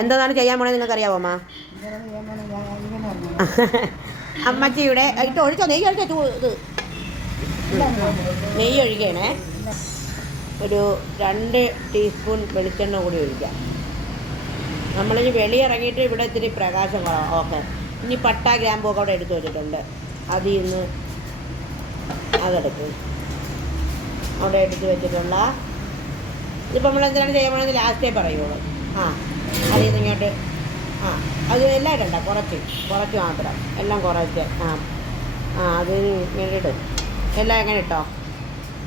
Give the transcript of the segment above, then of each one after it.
എന്താണ് ചെയ്യാൻ പോണേ നിങ്ങൾക്ക് അറിയാവോ അമ്മ അമ്മച്ചിയുടെ ഇട്ട് ഒഴിച്ചോ നെയ്യ് ഒഴിച്ചോ ഇത്. നെയ്യ് ഒഴിക്കണേ. ഒരു രണ്ട് ടീസ്പൂൺ വെളിച്ചെണ്ണ കൂടി ഒഴിക്കാം. നമ്മൾ നമ്മളിനി വെളിയിറങ്ങിയിട്ട് ഇവിടെ ഇത്തിരി പ്രകാശം കുറവാണ് ഓക്കെ. ഇനി പട്ട ഗ്രാമ്പൂ ഒക്കെ അവിടെ എടുത്തു വെച്ചിട്ടുണ്ട്. അതിൽ നിന്ന് അതെടുക്കും. അവിടെ എടുത്ത് വെച്ചിട്ടുള്ള ഇതിപ്പോൾ നമ്മൾ എന്തിനാണ് ചെയ്യാൻ പോകുന്നത് ലാസ്റ്റേ പറയുള്ളൂ. ആ അതിൽ നിന്ന് ഇങ്ങോട്ട് ആ അത് എല്ലാം ഇടണ്ട കുറച്ച് കുറച്ച് മാത്രം. എല്ലാം കുറച്ച് ആ. ആ അത് ഇങ്ങനെ ഇടും എല്ലാം എങ്ങനെ ഇട്ടോ?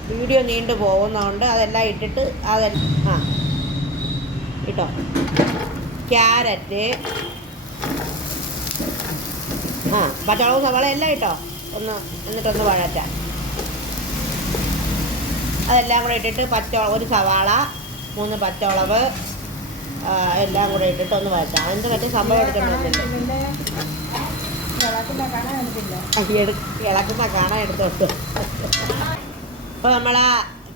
വീഡിയോ നീണ്ടു പോകുന്നതുകൊണ്ട് അതെല്ലാം ഇട്ടിട്ട് അതെ ആ. ഇട്ടോ? ക്യാരറ്റ്. ആ പച്ചമുളക് സവാള എല്ലാം ഇട്ടോ? ഒന്ന് എന്നിട്ടൊന്ന് വഴറ്റാം. അതെല്ലാം കൂടെ ഇട്ടിട്ട് പച്ച ഒരു സവാള മൂന്ന് പച്ചമുളക് എല്ലാം കൂടെ ഇട്ടിട്ട് ഒന്ന് വഴറ്റാം അതിന്റെ പറ്റും സംഭവം എടുക്കണമെന്നില്ല ഇളക്കുന്ന കാണാൻ എടുത്തോട്ട് അപ്പോൾ നമ്മൾ ആ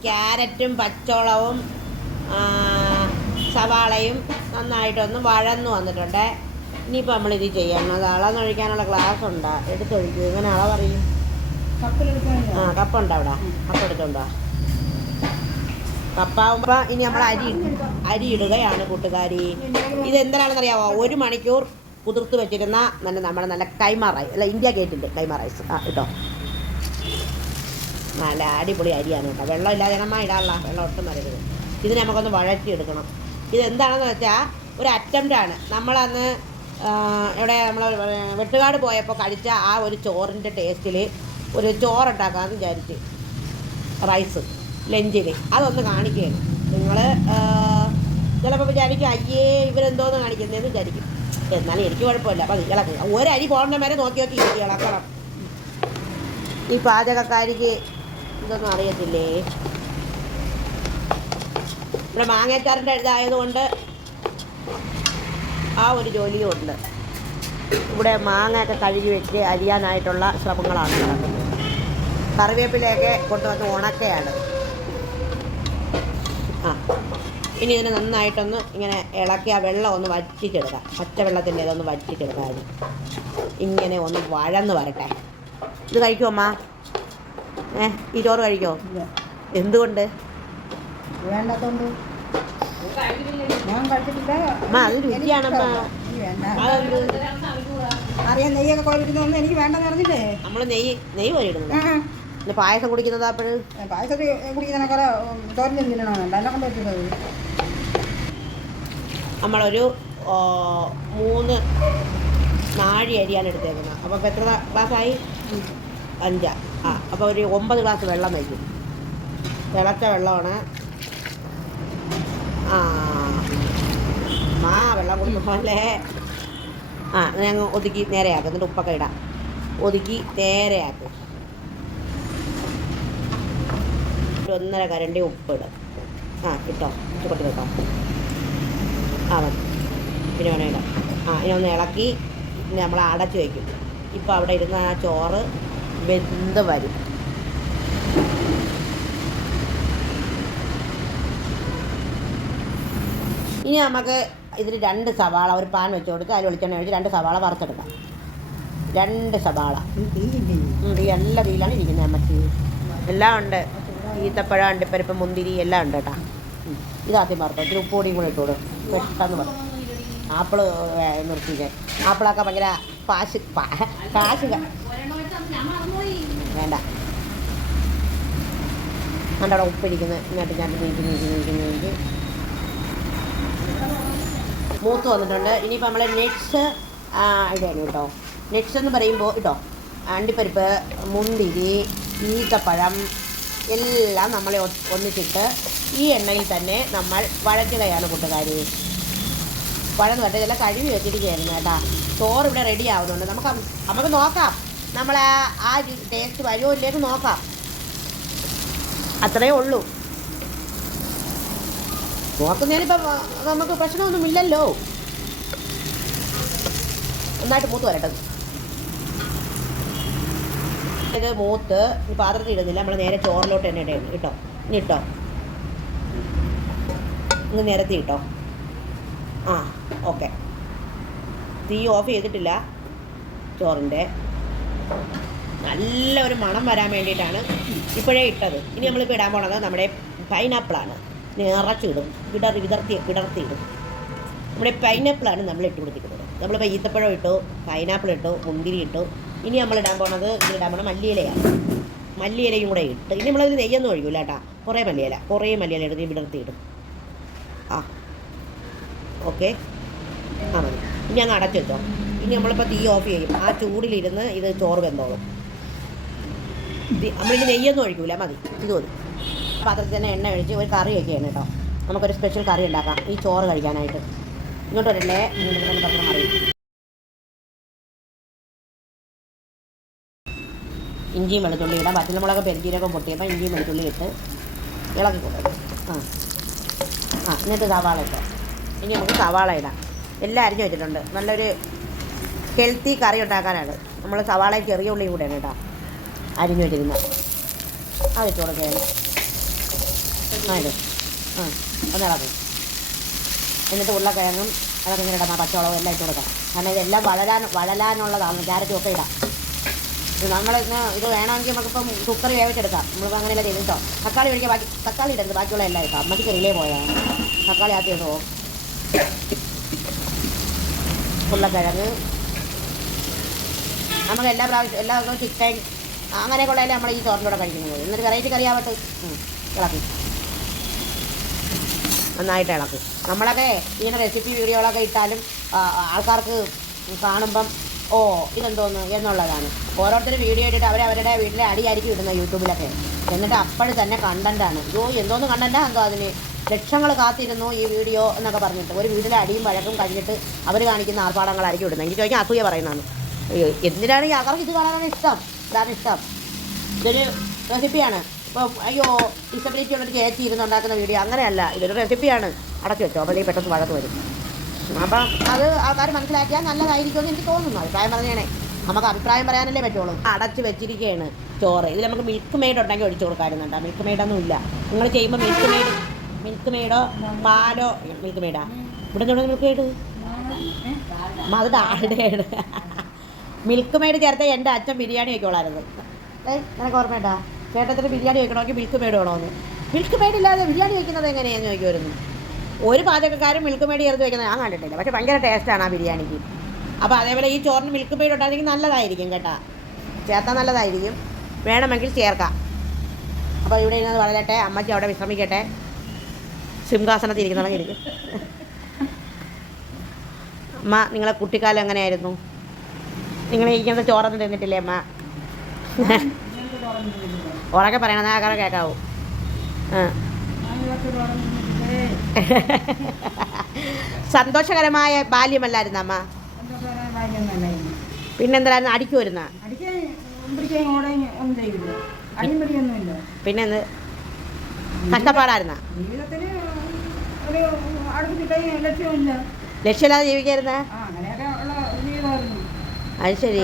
ക്യാരറ്റും പച്ചോളവും സവാളയും നന്നായിട്ടൊന്ന് വഴന്നു വന്നിട്ടുണ്ട്. ഇനിയിപ്പോൾ നമ്മളിത് ചെയ്യണം. അത് അളന്നൊഴിക്കാനുള്ള ഗ്ലാസ് ഉണ്ടാ? എടുത്തൊഴിക്കും ഇങ്ങനെ അളവറിയും ആ കപ്പുണ്ടോ അവിടെ? കപ്പ് എടുത്തോണ്ടോ കപ്പാവുമ്പോൾ ഇനി നമ്മൾ അരി അരി ഇടുകയാണ് കൂട്ടുകാരി. ഇത് എന്തിനാണെന്ന് അറിയാമോ ഒരു മണിക്കൂർ കുതിർത്ത് വെച്ചിരുന്ന നല്ല നമ്മുടെ നല്ല കൈമ റൈസ് അല്ല ഇന്ത്യ ഗേറ്റിന്റെ കൈമ റൈസ് ആ ഇട്ടോ. നല്ല അടിപൊളി അരിയാണ് കേട്ടോ. വെള്ളം ഇല്ലാതെ ഇടാനുള്ള വെള്ളം ഒട്ടും വരരുത്. ഇത് നമുക്കൊന്ന് വഴറ്റി എടുക്കണം ഇത് എന്താണെന്ന് വെച്ചാൽ ഒരു അറ്റംപ്റ്റാണ് നമ്മളന്ന് ഇവിടെ നമ്മൾ വെട്ടുകാട് പോയപ്പോൾ കഴിച്ച ആ ഒരു ചോറിന്റെ ടേസ്റ്റിൽ ഒരു ചോറുണ്ടാക്കാമെന്ന് വിചാരിച്ച്. റൈസ് ലഞ്ചിൽ അതൊന്ന് കാണിക്കുകയാണ് നിങ്ങൾ ചിലപ്പോൾ വിചാരിക്കും അയ്യേ ഇവരെന്തോന്ന് കാണിക്കുന്നതെന്ന് വിചാരിക്കും. എന്നാലും എനിക്ക് കുഴപ്പമില്ല. അപ്പം ഇളക്കുക ഒരരി പോകേണ്ട വരെ നോക്കി നോക്കി ഇളക്കണം. ഈ പാചകക്കാരിക്ക് ഇതൊന്നും അറിയത്തില്ലേ? ഇവിടെ മാങ്ങേച്ചാറിന്റെ ഇതായതുകൊണ്ട് ആ ഒരു ജോലിയും ഉണ്ട്. ഇവിടെ മാങ്ങയൊക്കെ കഴുകി വെച്ച് അരിയാനായിട്ടുള്ള ശ്രമങ്ങളാണ് നടക്കുന്നത്. കറിവേപ്പിലയൊക്കെ കൊണ്ടുവന്ന് ഉണക്കയാണ് ആ. ഇനി ഇതിനെ നന്നായിട്ടൊന്ന് ഇങ്ങനെ ഇളക്കി ആ വെള്ളം ഒന്ന് വറ്റിച്ചെടുക്കാം. പച്ച വെള്ളത്തിന്റെ ഇതൊന്ന് വറ്റിച്ചെടുക്കാം ആദ്യം. ഇങ്ങനെ ഒന്ന് വഴന്ന് വരട്ടെ. ഇത് കഴിക്കുമോ അമ്മ? ഏ ഈ ചോറ് കഴിക്കോ? എന്തുകൊണ്ട്? വേണ്ടത്തോണ്ട് അമ്മ അത് രുചിയാണമ്മ. അറിയാൻ നെയ്യൊക്കെ കോരിക്കുന്നൊന്നും എനിക്ക് വേണ്ടെന്ന് അറിഞ്ഞില്ലേ? നമ്മൾ നെയ്യ് നെയ്യ് ആ. പിന്നെ പായസം കുടിക്കുന്നത് അപ്പോഴും പായസത്തിൽ കുടിക്കുന്ന തോരൻ തിന്നണോ വേണ്ട എന്നെ കൊണ്ട് പറ്റുന്നത് നമ്മളൊരു മൂന്ന് നാഴി അരിയാണ് എടുത്തേക്കുന്നത്. അപ്പോൾ ഇപ്പോൾ എത്ര ഗ്ലാസ്സായി? അഞ്ചാ. ആ അപ്പോൾ ഒരു ഒമ്പത് ഗ്ലാസ് വെള്ളം വയ്ക്കും. തിളച്ച വെള്ളമാണ്. ആ മാ വെള്ളം കുടിക്കുമ്പോഴല്ലേ ആ ഞങ്ങൾ ഒതുക്കി നേരെയാക്കും. എന്നിട്ട് ഉപ്പൊക്കെ ഇടാം. ഒതുക്കി നേരെയാക്കും ഒരു ഒന്നര കരണ്ടി ഉപ്പിടും. ആ കിട്ടോ ഇഷ്ടപ്പെട്ട് വെക്കാം. ആ മതി. പിന്നെ വേണം ഇടാം. ആ ഇനി ഒന്ന് ഇളക്കി പിന്നെ നമ്മൾ അടച്ചു വയ്ക്കും ഇപ്പോൾ അവിടെ ഇരുന്ന ആ ചോറ് വെന്ത് വരും. ഇനി നമുക്ക് ഇതിൽ രണ്ട് സവാള ഒരു പാൻ വെച്ച് കൊടുക്കുക അതിൽ വെളിച്ചെണ്ണ ഒഴിച്ച് രണ്ട് സവാള വറുത്തെടുക്കാം. രണ്ട് സവാള. എല്ലാ തീയിലാണ് ഇരിക്കുന്നത് അമ്മച്ചി എല്ലാം ഉണ്ട്. ഈത്തപ്പഴം അണ്ടിപ്പരിപ്പ് മുന്തിരി എല്ലാം ഉണ്ട് കേട്ടോ. ഇതാദ്യം വറുത്തോ ഇത്തിരി ഉപ്പ് പൊടിയും കൂടെ ഇട്ടോളൂ പെട്ടെന്ന് പറഞ്ഞു ആപ്പിൾ നിർത്തിയിട്ട് ആപ്പിളൊക്കെ ഭയങ്കര പാശ് കാശ് വേണ്ട. കണ്ടോ അവിടെ ഉപ്പിരിക്കുന്നത് ഇങ്ങോട്ട് ഞാൻ നീക്കി നീക്കി നീക്കി നീക്കി മൂത്ത് വന്നിട്ടുണ്ട്. ഇനിയിപ്പോൾ നമ്മളെ നെറ്റ്സ് ഇതാണ് കേട്ടോ. നെറ്റ്സ് എന്ന് പറയുമ്പോൾ കേട്ടോ അണ്ടിപ്പരിപ്പ് മുന്തിരി ഈത്തപ്പഴം എല്ലാം നമ്മളെ ഒ- ഒന്നിച്ചിട്ട് ഈ എണ്ണയിൽ തന്നെ നമ്മൾ വഴറ്റുകയാണ് കൂട്ടുകാരി. പഴം തൊട്ട് ഇതെല്ലാം കഴുകി വെച്ചിരിക്കുകയായിരുന്നു കേട്ടാ. ചോറ് ഇവിടെ റെഡി ആവുന്നുണ്ട്. നമുക്ക് നമുക്ക് നോക്കാം. നമ്മൾ ആ ടേസ്റ്റ് വരുമോ ഇല്ലേന്ന് നോക്കാം. അത്രയേ ഉള്ളൂ. നോക്കുന്നതിനിപ്പം നമുക്ക് പ്രശ്നമൊന്നുമില്ലല്ലോ. നന്നായിട്ട് മൂത്ത് വരട്ടെ. ഇത് മൂത്ത് പാത്രത്തിൽ ഇടുന്നില്ല. നമ്മൾ നേരെ ചോറിലോട്ട് തന്നെ ഇടേ കേട്ടോ ഇനി ഇട്ടോ. ഇങ്ങ് നിരത്തി ഇട്ടോ. ആ ഓക്കെ. തീ ഓഫ് ചെയ്തിട്ടില്ല ചോറിന്റെ. നല്ല ഒരു മണം വരാൻ വേണ്ടിയിട്ടാണ് ഇപ്പോഴേ ഇട്ടത്. ഇനി നമ്മളിപ്പോൾ ഇടാൻ പോണത് നമ്മുടെ പൈനാപ്പിളാണ് നിറച്ചിടും. വിടർ വിടർത്തി വിടർത്തിയിടും നമ്മുടെ പൈനാപ്പിളാണ് നമ്മൾ ഇട്ട് കൊടുത്തിട്ടുള്ളത് നമ്മളിപ്പോൾ ഈത്തപ്പഴം ഇട്ടു പൈനാപ്പിൾ ഇട്ടു മുന്തിരി ഇട്ടു ഇനി നമ്മൾ ഇടാൻ പോണത് ഇടാൻ പോണത് മല്ലിയിലയാണ്. മല്ലിയിലയും കൂടെ ഇട്ട് ഇനി നമ്മളതിൽ നെയ്യൊന്നും ഒഴിക്കില്ല കേട്ടാ. കുറേ മല്ലിയില കുറേ മല്ലിയില എടുത്ത് വിടർത്തിയിടും ആ. ഓക്കെ. ആ മതി. ഇനി അങ്ങ് അടച്ചു വെച്ചോ. ഇനി നമ്മളിപ്പോൾ തീ ഓഫ് ചെയ്യും. ആ ചൂടിലിരുന്ന് ഇത് ചോറ് വെന്തോളും. നമ്മളിനി നെയ്യൊന്നും ഒഴിക്കൂല. മതി. ഇത് മതി. പാത്രത്തിൽ തന്നെ എണ്ണ ഒഴിച്ച് ഒരു കറി വയ്ക്കുകയാണ് കേട്ടോ. നമുക്കൊരു സ്പെഷ്യൽ കറി ഉണ്ടാക്കാം. ഈ ചോറ് കഴിക്കാനായിട്ട്. ഇങ്ങോട്ട് വരണ്ടേ ഇങ്ങോട്ട് വരണ്ടേ പത്രം അറിയും ഇഞ്ചിയും വെളുത്തുള്ളി ഇടാം. പച്ചമുളക് പെരുജീരകം പൊട്ടിയപ്പോൾ ഇഞ്ചിയും വെളുത്തുള്ളി ഇട്ട് ഇളക്കി കൊടുക്കും. ആ. ആ എന്നിട്ട് സവാള ഇട്ടോ. ഇനി നമുക്ക് സവാള ഇടാം. എല്ലാം അരിഞ്ഞു വെച്ചിട്ടുണ്ട്. നല്ലൊരു ഹെൽത്തി കറി ഉണ്ടാക്കാനാണ്. നമ്മൾ സവാള ചെറിയ ഉള്ളി കൂടെയാണ് കേട്ടോ അരിഞ്ഞു വെച്ചിരുന്നത് അത് ഇട്ട് കൊടുക്കുകയാണ് ഇടും. ആ ഒന്ന് ഇളക്കും. എന്നിട്ട് ഉരുളക്കിഴങ്ങും അതൊക്കെ ഇങ്ങനെ ഇടാം. പച്ചമുളകും എല്ലാം ഇട്ട് കൊടുക്കാം കാരണം ഇതെല്ലാം വളരാൻ വളരാനുള്ളതാണ് ക്യാരറ്റും ഒക്കെ ഇടാം. ഇത് നമ്മൾ ഇന്ന് ഇത് വേണമെങ്കിൽ നമുക്കിപ്പം കുക്കർ വേവിച്ചെടുക്കാം നമ്മളിപ്പോൾ അങ്ങനെയല്ല ചെയ്തിട്ടോ തക്കാളി ഒഴിക്കുക ബാക്കി തക്കാളി ഇടരുത്. ബാക്കിയുള്ള എല്ലാം ഇട്ടോ അമ്മയ്ക്ക് റിലേ പോയാണ് തക്കാളി ആദ്യം ഇടുമോ ഉരുളക്കിഴങ്ങ്. നമുക്ക് എല്ലാ പ്രാവശ്യം എല്ലാ ദിവസവും ചിക്കൻ അങ്ങനെയൊക്കെയുള്ളതല്ലേ നമ്മൾ ഈ ചോറിന്റെ കഴിക്കുന്നത്. എന്നിട്ട് വെറൈറ്റി കറിയാവട്ടെ ഉം, ഇളക്കി. നന്നായിട്ട് ഇളക്കും. നമ്മളൊക്കെ ഇങ്ങനെ റെസിപ്പി വീഡിയോകളൊക്കെ ഇട്ടാലും ആൾക്കാർക്ക് കാണുമ്പം ഓ ഇതെന്തോന്ന്? എന്നുള്ളതാണ്. ഓരോരുത്തർ വീഡിയോ ഇട്ടിട്ട് അവർ അവരുടെ വീട്ടിലെ അടിയായിരിക്കും ഇടുന്നത് യൂട്യൂബിലൊക്കെ. എന്നിട്ട് അപ്പോഴും തന്നെ കണ്ടന്റാണ് അയ്യോ എന്തോന്ന് കണ്ടന്റാ എന്തോ അതിന്? ലക്ഷങ്ങൾ കാത്തിരുന്നു ഈ വീഡിയോ എന്നൊക്കെ പറഞ്ഞിട്ട് ഒരു വീട്ടിലെ അടിയും വഴക്കും കഴിഞ്ഞിട്ട് അവർ കാണിക്കുന്ന ആർഭാടങ്ങളായിരിക്കും ഇടുന്നത്. എനിക്ക് ചോദിക്കാൻ അസൂയ പറയുന്നതാണ്. എന്തിനാണ് ഈ ആൾക്കാർക്ക് ഇത് കാണാനാണ് ഇഷ്ടം? ഇതാണ് ഇഷ്ടം. ഇതൊരു റെസിപ്പിയാണ് ഇപ്പം അയ്യോ ഡിസബിലിറ്റി ഉള്ളൊരു ചേച്ചി ഇരുന്നുണ്ടാക്കുന്ന വീഡിയോ അങ്ങനെയല്ല. ഇതൊരു റെസിപ്പിയാണ് അടച്ചു വെച്ചോ. അപ്പോൾ പെട്ടെന്ന് വഴക്ക് വരും. അപ്പം. അത് ആൾക്കാർ മനസ്സിലാക്കിയാൽ നല്ലതായിരിക്കുമെന്ന് എനിക്ക് തോന്നുന്നു. അഭിപ്രായം പറഞ്ഞാണേ. നമുക്ക് അഭിപ്രായം പറയാനല്ലേ പറ്റുള്ളൂ. അടച്ച് വെച്ചിരിക്കുകയാണ് ചോറ്. ഇത് നമുക്ക് മിൽക്ക് മെയ്ഡ് ഉണ്ടെങ്കിൽ ഒഴിച്ചു കൊടുക്കാറുണ്ട് മിൽക്ക് മെയ്ഡൊന്നും ഇല്ല. നിങ്ങൾ ചെയ്യുമ്പോൾ മിൽക്ക് മെയ്ഡ് മിൽക്ക് മെയ്ഡോ പാലോ മിൽക്ക് മെയ്ഡാ ഇവിടെ നിന്ന് മിൽക്ക് മെയ്ഡ് അത് ഡാൽഡയാണ് മിൽക്ക് മെയ്ഡ് ചേർത്ത് എന്റെ അച്ഛൻ ബിരിയാണി വയ്ക്കോളായിരുന്നു ഏ നിനക്ക് ഓർമ്മയുണ്ടാ? ചേട്ടത്തിന് ബിരിയാണി വയ്ക്കണമെങ്കിൽ മിൽക്ക് മെയ്ഡ് വേണമെന്ന് മിൽക്ക് മെയ്ഡ് ഇല്ലാതെ ബിരിയാണി വയ്ക്കുന്നത് എങ്ങനെയാണെന്ന് ചോദിക്കുമായിരുന്നു ഒരു പാചകക്കാരും മിൽക്ക് മേടി ചേർത്ത് വെക്കുന്നത് ഞാൻ കണ്ടിട്ടില്ല. പക്ഷേ ഭയങ്കര ടേസ്റ്റാണ് ആ ബിരിയാണിക്ക്. അപ്പോൾ അതേപോലെ ഈ ചോറിന് മിൽക്ക് മെയ്ഡ് ഉണ്ടായിരുന്നെങ്കിൽ നല്ലതായിരിക്കും കേട്ടാ. ചേർത്താൽ നല്ലതായിരിക്കും. വേണമെങ്കിൽ ചേർക്കാം. അപ്പോൾ ഇവിടെ ഇരുന്നത് വളരട്ടെ. അമ്മയ്ക്ക് അവിടെ വിശ്രമിക്കട്ടെ. സിംഹാസനത്തിൽ ഇരിക്കുന്നവരെ ഇരിക്കും. അമ്മ നിങ്ങളെ കുട്ടിക്കാലം എങ്ങനെയായിരുന്നു? നിങ്ങൾ ഇരിക്കുന്ന ചോറൊന്നും തിന്നിട്ടില്ലേ അമ്മ? ഉറക്കെ പറയണത് ആ കാരണം കേൾക്കാവൂ. ആ. സന്തോഷകരമായ ബാല്യമല്ലായിരുന്നു അമ്മ? പിന്നെന്തായിരുന്നു? അടിക്കുമായിരുന്ന പിന്നെ കഷ്ടപ്പാടായിരുന്ന? ലക്ഷ്യമില്ലാതെ ജീവിക്കായിരുന്ന? അത് ശരി.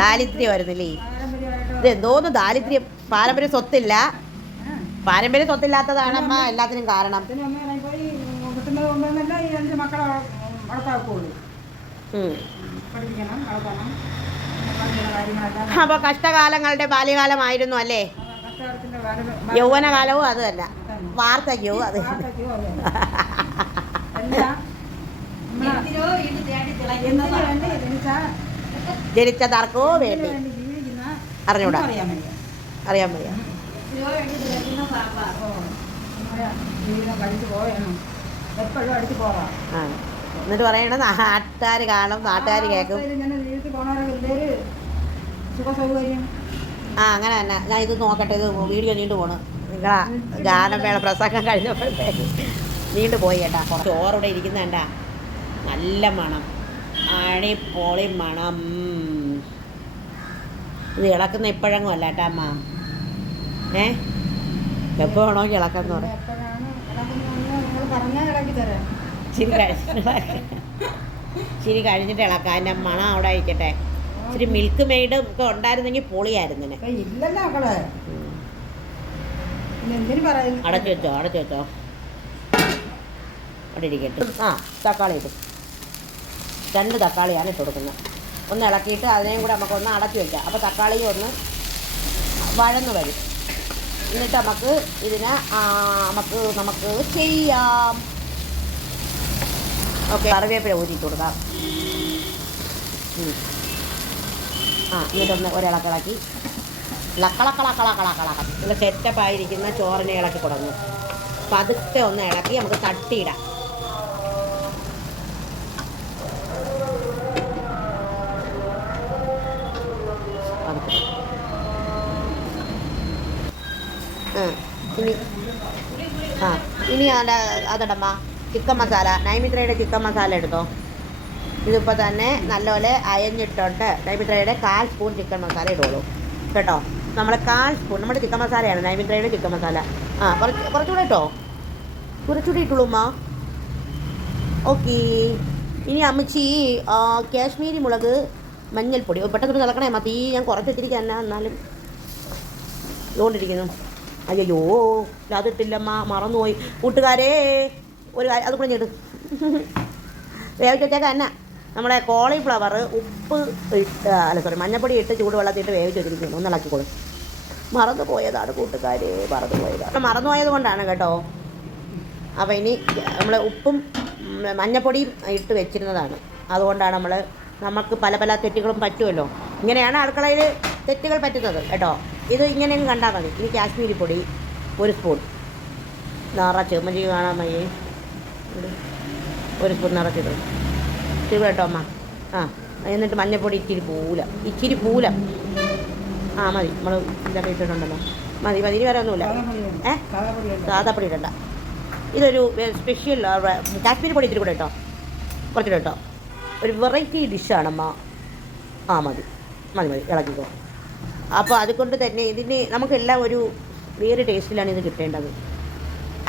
ദാരിദ്ര്യം ആയിരുന്നില്ലേ? ദാരിദ്ര്യമായിരുന്നില്ലേ ഇത് എന്തോന്ന് ദാരിദ്ര്യം. പാരമ്പര്യ സ്വത്തില്ല. പാരമ്പര്യ സ്വത്തില്ലാത്തതാണ് അമ്മ എല്ലാത്തിനും കാരണം. അപ്പൊ അമ്മയും പോയി കിട്ടുന്നത് കൊണ്ടുവന്നല്ല ഈ അഞ്ച് മക്കളെ വള- വളർത്താക്കുള്ളൂ. പഠിപ്പിക്കണം വളർത്തണം. അപ്പോൾ കഷ്ടകാലങ്ങളുടെ ബാല്യകാലമായിരുന്നു അല്ലേ? യൗവനകാലവും അത് തന്നെ. വാർദ്ധക്യവും അത്. ജനിച്ചാ തർക്കവും വേണ്ടി? അറിഞ്ഞൂടാ. അറിയാൻ വയ്യ. എന്നിട്ട് പറയണ നാട്ടുകാർ കാണും നാട്ടുകാർ കേൾക്കും ആ അങ്ങനെ തന്നെ. ഞാൻ ഇത് നോക്കട്ടെ ഇത് വീഡിയോ നീണ്ടു പോണു. നിങ്ങളാ ഗാനം വേണം പ്രസംഗം കഴിഞ്ഞപ്പോഴത്തേക്ക് നീണ്ടു പോയി കേട്ടാ ചോറിവിടെ ഇരിക്കുന്നുണ്ടാ നല്ല മണം. അടിപൊളി മണം. ഇത് ഇളക്കുന്ന ഇപ്പോഴെങ്ങും അല്ല കേട്ടാ അമ്മ. ഏ? എപ്പോൾ വേണമെങ്കിൽ ഇളക്കാന്ന് പറയാം ശരി ഇളക്കി കഴിഞ്ഞിട്ട് ഇളക്കാം. അതിന്റെ മണം അവിടെ ആയിക്കട്ടെ. ഇച്ചിരി മിൽക്ക് മെയ്ഡും ഒക്കെ ഉണ്ടായിരുന്നെങ്കിൽ പൊളിയായിരുന്നു അടച്ചു വെച്ചോ അടച്ചു വെച്ചോ. അവിടെ ഇരിക്കട്ടെ. ആ തക്കാളി ഇടും രണ്ട് തക്കാളിയാണ് ഇട്ട് കൊടുക്കുന്നത്. ഒന്ന് ഇളക്കിയിട്ട് അതിനെയും കൂടെ നമുക്കൊന്ന് അടച്ചു വയ്ക്കാം അപ്പോൾ തക്കാളി ഒന്ന് വഴന്ന് വരും. എന്നിട്ട് നമുക്ക് ഇതിനെ നമുക്ക് നമുക്ക് ചെയ്യാം. ഓക്കെ കറിവേപ്പില ഊറ്റിയിട്ട് കൊടുക്കാം. ആ എന്നിട്ടൊന്ന് ഒരിളക്കിളക്കി. ലക്കളക്കളക്കളക്കളക്കളക്ക നല്ല സെറ്റപ്പ് ആയിരിക്കുന്ന ചോറിനെ ഇളക്കി കൊടുക്കുന്നു. പതുക്കെ ഒന്ന് ഇളക്കി നമുക്ക് തട്ടിയിടാം. ഇനി ആ. ഇനി അല്ല അതടമ്മ. ചിക്കൻ മസാല. നൈമിത്രയുടെ ചിക്കൻ മസാല എടുത്തോ? ഇതിപ്പോൾ തന്നെ നല്ലപോലെ അയഞ്ഞിട്ടുണ്ട്. നൈമിത്രയുടെ കാൽ സ്പൂൺ ചിക്കൻ മസാല ഇടുള്ളൂ കേട്ടോ? നമ്മുടെ കാൽ സ്പൂൺ നമ്മുടെ ചിക്കൻ മസാലയാണ് നൈമിത്രയുടെ ചിക്കൻ മസാല. ആ കുറച്ച് കുറച്ചുകൂടെ ഇട്ടോ? കുറച്ചുകൂടി ഇട്ടുള്ളൂമ്മ ഓക്കെ. ഇനി അമ്മച്ചി കാശ്മീരി മുളക് മഞ്ഞൾപ്പൊടി. പെട്ടെന്ന് തിളക്കണേ മതി. ഞാൻ കുറച്ച് ഇട്ടിരിക്കാൻ എന്നാലും. ഇതുകൊണ്ടിരിക്കുന്നു. അയ്യോ അതിട്ടില്ലമ്മ മറന്നുപോയി. കൂട്ടുകാരേ ഒരു കാര്യം അത് കൂടെ വേവിച്ചേക്കാൻ വേവിച്ച് വെച്ചേക്കാം എന്നാ നമ്മുടെ കോളിഫ്ലവർ ഉപ്പ് ഇട്ട് അല്ല സോറി മഞ്ഞപ്പൊടി ഇട്ട് ചൂടുവെള്ളത്തിട്ട് വേവിച്ച് വെച്ചിരിക്കുന്നു. ഒന്ന് ഇളക്കി കൊടുക്കും മറന്നു പോയതാണ് കൂട്ടുകാരെ മറന്നു പോയതാണ് മറന്നു പോയത് കൊണ്ടാണ് കേട്ടോ. അപ്പോൾ ഇനി നമ്മൾ ഉപ്പും മഞ്ഞപ്പൊടിയും ഇട്ട് വെച്ചിരുന്നതാണ്. അതുകൊണ്ടാണ് നമ്മൾ നമുക്ക് പല പല തെറ്റുകളും പറ്റുമല്ലോ. ഇങ്ങനെയാണ് അടുക്കളയിൽ തെറ്റുകൾ പറ്റുന്നത് കേട്ടോ. ഇത് ഇങ്ങനെയും കണ്ടാൽ മതി. ഇനി കാശ്മീരി പൊടി ഒരു സ്പൂൺ. നാറ ചെമ്മരി കാണാൻ മതി. ഒരു സ്പൂൺ നിറച്ചിടും ഇച്ചിരി കേട്ടോ അമ്മ. ആ എന്നിട്ട് മഞ്ഞപ്പൊടി ഇച്ചിരി പൂല. ഇച്ചിരി പൂല. ആ മതി. നമ്മൾ ഇതൊക്കെ ഇട്ടിട്ടുണ്ടല്ലോ. മതി മതി. ഇനി വേറെ ഒന്നുമില്ല. ഏ? സാധാപ്പൊടി ഇടണ്ട. ഇതൊരു സ്പെഷ്യൽ കാശ്മീരി പൊടി ഇത്തിരി കൂടെ കേട്ടോ കുറച്ചിട്ട് കേട്ടോ ഒരു വെറൈറ്റി ഡിഷാണമ്മ ആ മതി. മതി മതി. ഇളക്കിക്കോ. അപ്പോൾ അതുകൊണ്ട് തന്നെ ഇതിന് നമുക്കെല്ലാം ഒരു വേറെ ടേസ്റ്റിലാണ് ഇത് കിട്ടേണ്ടത്.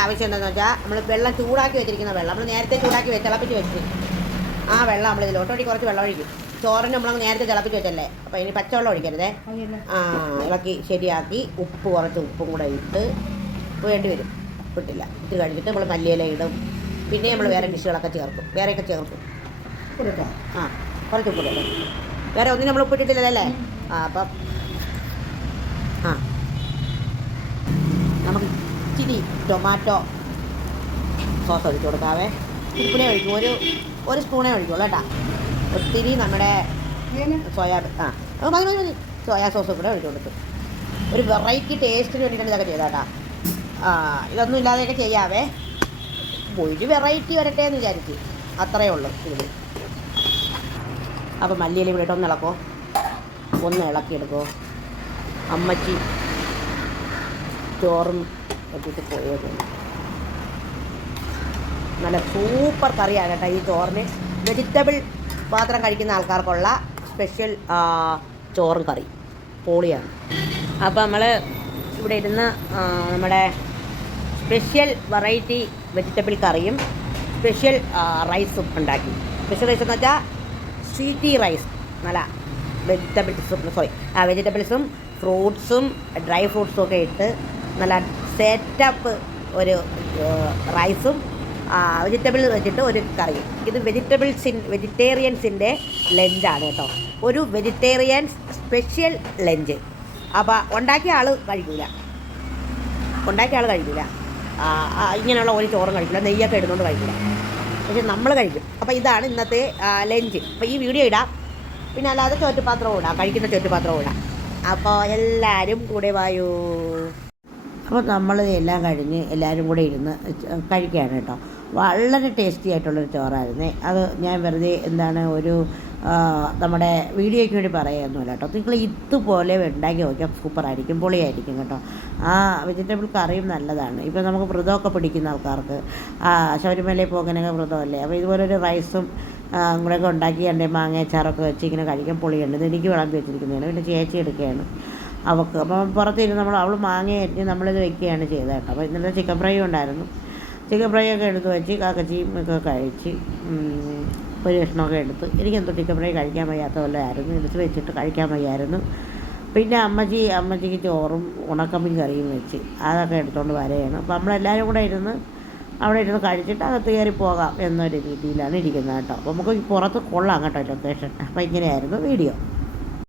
ആവശ്യം എന്താണെന്ന് വെച്ചാൽ നമ്മൾ വെള്ളം ചൂടാക്കി വെച്ചിരിക്കുന്ന വെള്ളം. നമ്മൾ നേരത്തെ ചൂടാക്കി വെച്ച് തിളപ്പിച്ച് വെച്ച് ആ വെള്ളം നമ്മൾ ഇതിലോട്ടോടി കുറച്ച് വെള്ളം ഒഴിക്കും. ചോറിന് നമ്മൾ നേരത്തെ തിളപ്പിച്ച് വെച്ചല്ലേ? അപ്പോൾ ഇനി പച്ചവെള്ളം ഒഴിക്കരുതേ. ആ ഇളക്കി ശരിയാക്കി ഉപ്പ് കുറച്ച് ഉപ്പും കൂടെ ഇട്ട് വേണ്ടി വരും. ഇട്ടില്ല ഇത് കഴിഞ്ഞിട്ട് നമ്മൾ മല്ലിയില ഇടും. പിന്നെ നമ്മൾ വേറെ ഡിഷുകളൊക്കെ ചേർക്കും. വേറെയൊക്കെ ചേർക്കും. ആ കുറച്ച് ഉപ്പ് വേറെ ഒന്നും നമ്മൾ ഉപ്പിട്ടിട്ടില്ലല്ലേ? ആ അപ്പം ആ നമുക്ക് ഇച്ചിരി ടൊമാറ്റോ. സോസ് ഒഴിച്ച് കൊടുക്കാവേ ഇരിപ്പിനെ ഒഴിക്കും. ഒരു ഒരു സ്പൂണേ ഒഴിക്കുള്ളൂ കേട്ടോ. ഒത്തിരി നമ്മുടെ സോയാബീൻ ആ മതി മതി സോയാ സോസ് കൂടെ ഒഴിച്ചു കൊടുത്തു. ഒരു വെറൈറ്റി ടേസ്റ്റിന് വേണ്ടിയിട്ടാണ് ഇതൊക്കെ ചെയ്താട്ടാ ആ ഇതൊന്നും ഇല്ലാതെയൊക്കെ ചെയ്യാവേ. ഒരു വെറൈറ്റി വരട്ടെ എന്ന് വിചാരിച്ചു. അത്രയേ ഉള്ളൂ ഇതിൽ അപ്പോൾ മല്ലിയില ഇവിടെ ഒന്ന് ഇളക്കോ. ഒന്ന് ഇളക്കിയെടുക്കോ. അമ്മച്ചി ചോറും വെച്ചിട്ട് പോയത്. നല്ല സൂപ്പർ കറിയാണ് കേട്ടോ ഈ ചോറിന്. വെജിറ്റബിൾ പാത്രം കഴിക്കുന്ന ആൾക്കാർക്കുള്ള സ്പെഷ്യൽ ചോറും കറി. പോളിയാണ്. അപ്പോൾ നമ്മൾ ഇവിടെ ഇരുന്ന് നമ്മുടെ സ്പെഷ്യൽ വെറൈറ്റി വെജിറ്റബിൾ കറിയും സ്പെഷ്യൽ റൈസും ഉണ്ടാക്കി. സ്പെഷ്യൽ റൈസ് എന്ന് വെച്ചാൽ സ്വീറ്റി റൈസ് നല്ല വെജിറ്റബിൾസും സോറി ആ വെജിറ്റബിൾസും ഫ്രൂട്ട്സും ഡ്രൈ ഫ്രൂട്ട്സും ഒക്കെ ഇട്ട് നല്ല സെറ്റപ്പ് ഒരു റൈസും വെജിറ്റബിൾ വെച്ചിട്ട് ഒരു കറിയും. ഇത് വെജിറ്റബിൾസിൻ വെജിറ്റേറിയൻസിന്റെ ലഞ്ചാണ് കേട്ടോ. ഒരു വെജിറ്റേറിയൻസ് സ്പെഷ്യൽ ലഞ്ച്. അപ്പോൾ ഉണ്ടാക്കിയ ആൾ കഴിക്കില്ല ഉണ്ടാക്കിയ ആൾ കഴിക്കില്ല ഇങ്ങനെയുള്ള ഒരു ചോറും കഴിക്കില്ല നെയ്യൊക്കെ ഇടുന്നുകൊണ്ട് കഴിക്കില്ല പക്ഷെ നമ്മൾ കഴിക്കും. അപ്പോൾ ഇതാണ് ഇന്നത്തെ ലഞ്ച്. അപ്പോൾ ഈ വീഡിയോ ഇടാം. പിന്നെ അല്ലാതെ ചോറ്റുപാത്രവും ഇടാം. കഴിക്കുന്ന ചോറ്റുപാത്രവും ഇടാം. അപ്പോൾ എല്ലാവരും കൂടെ വായൂ. അപ്പോൾ നമ്മൾ എല്ലാം കഴിഞ്ഞ് എല്ലാവരും കൂടെ ഇരുന്ന് കഴിക്കുകയാണ് കേട്ടോ. വളരെ ടേസ്റ്റി ആയിട്ടുള്ളൊരു ചോറായിരുന്നേ. അത് ഞാൻ വെറുതെ എന്താണ് ഒരു നമ്മുടെ വീഡിയോയ്ക്ക് വേണ്ടി പറയുകയൊന്നുമില്ല കേട്ടോ. നിങ്ങൾ ഇതുപോലെ ഉണ്ടാക്കി നോക്കിയാൽ സൂപ്പറായിരിക്കും പൊളിയായിരിക്കും കേട്ടോ. ആ വെജിറ്റബിൾ കറിയും നല്ലതാണ്. ഇപ്പോൾ നമുക്ക് വ്രതമൊക്കെ പിടിക്കുന്ന ആൾക്കാർക്ക് ശബരിമലയിൽ പോകാനൊക്കെ വ്രതമല്ലേ? അപ്പോൾ ഇതുപോലൊരു റൈസും ഇങ്ങനെയൊക്കെ ഉണ്ടാക്കി എന്റെ മാങ്ങയച്ചാറൊക്കെ വെച്ച് ഇങ്ങനെ കഴിക്കാൻ പൊളിയുണ്ട്. ഇത് എനിക്ക് വിളമ്പി വെച്ചിരിക്കുന്നതാണ്. പിന്നെ ചേച്ചി എടുക്കുകയാണ്. അവൾക്ക് അപ്പോൾ പുറത്തിരുന്ന് നമ്മൾ അവൾ മാങ്ങ അരിഞ്ഞ് നമ്മളിത് വെക്കുകയാണ് ചെയ്തത് കേട്ടോ. അപ്പോൾ ഇന്നലെ ചിക്കൻ ഫ്രൈ ഉണ്ടായിരുന്നു. ചിക്കൻ ഫ്രൈ ഒക്കെ എടുത്ത് വെച്ച് കാക്കച്ചിയും ഒക്കെ കഴിച്ച് ഒരു കഷ്ണമൊക്കെ എടുത്ത്. എനിക്കെന്തോ ചിക്കൻ ഫ്രൈ കഴിക്കാൻ വയ്യാത്ത പോലെ ആയിരുന്നു. എടുത്ത് വെച്ചിട്ട് കഴിക്കാൻ വയ്യായിരുന്നു. പിന്നെ അമ്മച്ചി അമ്മച്ചിക്ക് ചോറും ഉണക്കമ്മീൻ കറിയും വെച്ച് അതൊക്കെ എടുത്തുകൊണ്ട് വരികയാണ് അപ്പോൾ നമ്മളെല്ലാവരും കൂടെ ഇരുന്ന് അവിടെ ഇരുന്ന് കഴിച്ചിട്ട് അകത്ത് കയറി പോകാം എന്നൊരു രീതിയിലാണ് ഇരിക്കുന്നത് കേട്ടോ. അപ്പോൾ നമുക്ക് പുറത്ത് കൊള്ളാം കേട്ടോ ലൊക്കേഷൻ അപ്പോൾ ഇങ്ങനെയായിരുന്നു വീഡിയോ.